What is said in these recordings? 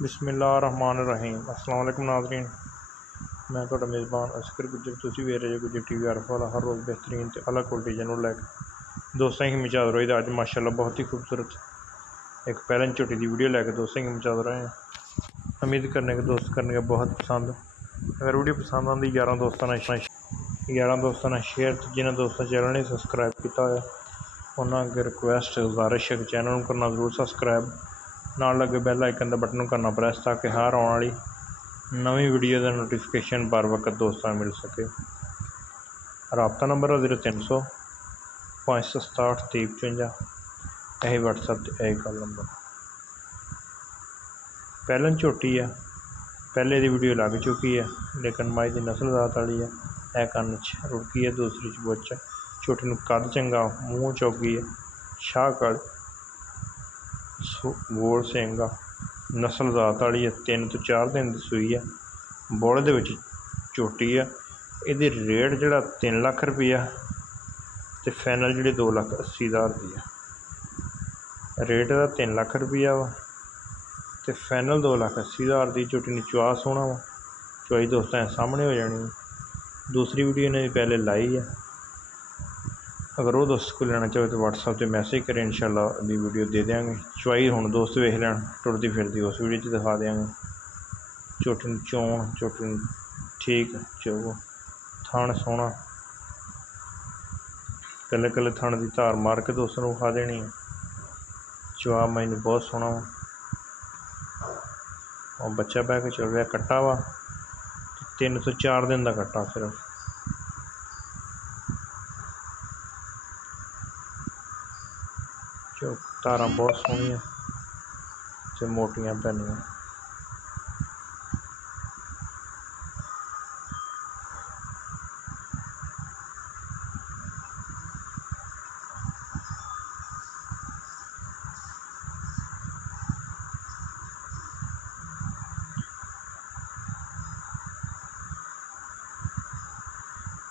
बिस्मिल्लाहिर्रहमानिर्रहीम। अस्सलाम वालेकुम नाज़रीन, मैं तुहाडा मेज़बान असकर गुज्जर। तुसीं वेख रहे गुज्जर टीवी अरफ वाला हर रोज़ बेहतरीन ते अलग क्वालिटी जरूर लैके दोस्तों की मचाद रही। अज माशाअल्लाह बहुत ही खूबसूरत एक पैलन झोटी की वीडियो लैके दोस्तों की मचाद रहे हैं। उम्मीद करने के दोस्त करने का बहुत पसंद। अगर वीडियो पसंद आती यार दोस्तों ने शेयर, जिन्हें दोस्तों चैनल ने सबसक्राइब किया है उन्होंने अगर रिक्वेस्ट गुजारिश है कि चैनल करना जरूर सबसक्राइब, नाल लगे बैल आइकन का बटन करना प्रेस, ताकि हर आने वाली नवी वीडियो का नोटिफिकेशन बर वक्त दोस्तों मिल सके। रबता नंबर 0300 567 3055, यही व्हाट्सएप पर यही कॉल नंबर। पैलन झोटी है, पहले की वीडियो लग चुकी है लेकिन माई की नस्ल जात वाली है। यह कन्न रुड़की है, दूसरी चबुच है। झोटी में कद चंगा, मूँह चौगी है, शाहकाल गोल सिंगा, नस्ल जात वाली है। 3 तो 4 दिन की सूई है, बोले दे झोटी है। ये रेट जोड़ा 3 लाख रुपया तो फाइनल जी 2,80,000 की है। रेट का 3 लाख रुपया वा तो फाइनल 2,80,000 की। झोटी ने चुआ सोना वा, चुआई दोस्तों सामने हो जानी है। दूसरी वीडियो ने पहले लाई है, अगर वो दोस्त को लेना चाहे तो व्हाट्सएप पर मैसेज करें, इंशाल्लाह अभी वीडियो दे देंगे। चुआई हुण दोस्त वेख लैन, टुरदी फिरदी उस वीडियो दिखा देंगे। झोटी चोण झोटी ठीक चो, थण सोहना, कले कले थण की धार मार के दोस्तों को विखा देनी है। चुआ मैनू बहुत सोहना वा, और बच्चा बह के चल रहा। कट्टा वा 3 तो 4 दिन का कट्टा सिर्फ। जो तारा बहुत सोहनिया ते मोटियां पैनियां।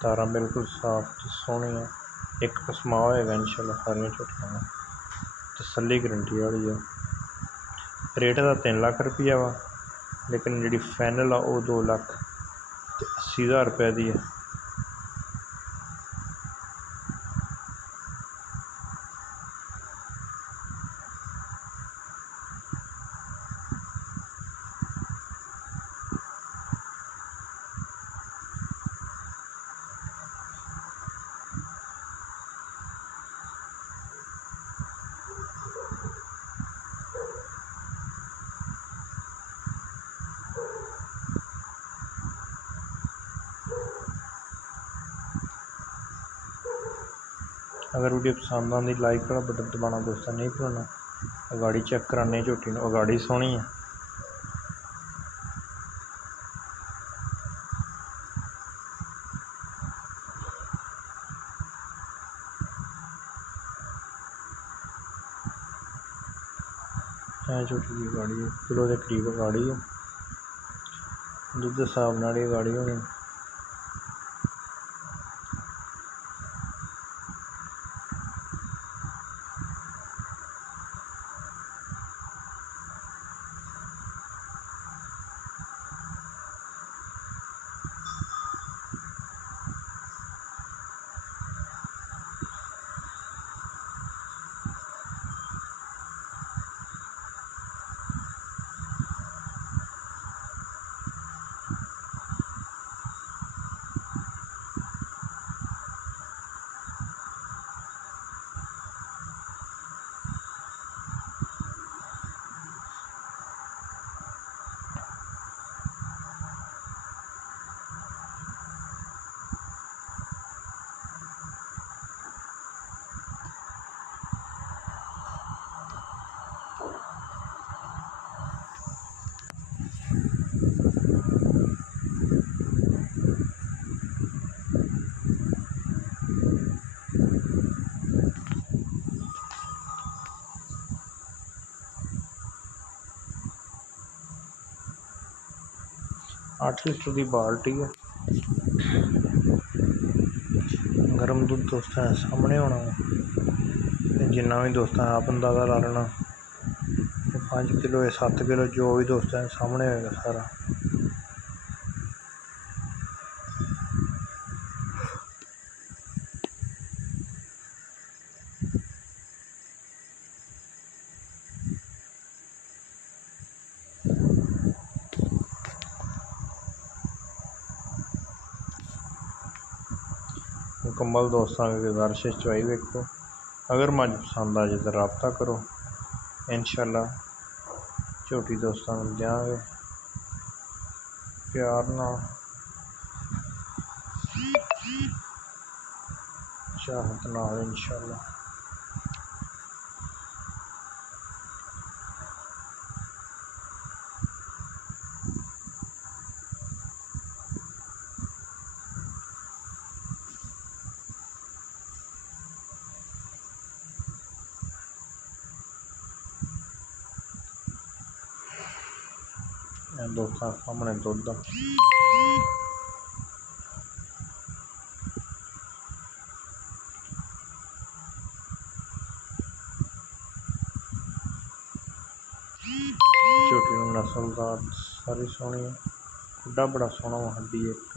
तारा बिल्कुल साफ तो सोहनी है। एक पसमा होएगा इंशाल्लाह सारियां झोटियां। तसल्ली गारंटी वाली है। रेट का 3 लाख रुपया वा, लेकिन जी फाइनल आ वो 2,80,000 रुपये की है। अगर वीडियो पसंद आती लाइक वाला बटन दबाना दोस्तों नहीं भूलना। अगाड़ी चेक कराने झोटी ने, अगाड़ी सोहनी है। झोटी की गाड़ी है, किलो के करीब गाड़ी है। दुध हिसाब नाल गाड़ी होनी। आठ लीटर की बाल्टी है, गर्म दूध दोस्तों सामने होना। जिन्ना भी दोस्तों आप अंदाजा ला लेना 5 किलो या 7 किलो जो भी दोस्तों सामने होएगा सारा। मुकम्मल दोस्तों की गुजारिश है चवाई वेखो। अगर मज पसंद आ जाए तो रबता करो, इंशाल्लाह झोटी दोस्तों को देंगे प्यार नाल चाहत नाल इंशाल्लाह। दोस्तों सामने दुध झोटी नस्लदार सारी सोहनी है, खुडा बड़ा सोहना हड्डी एक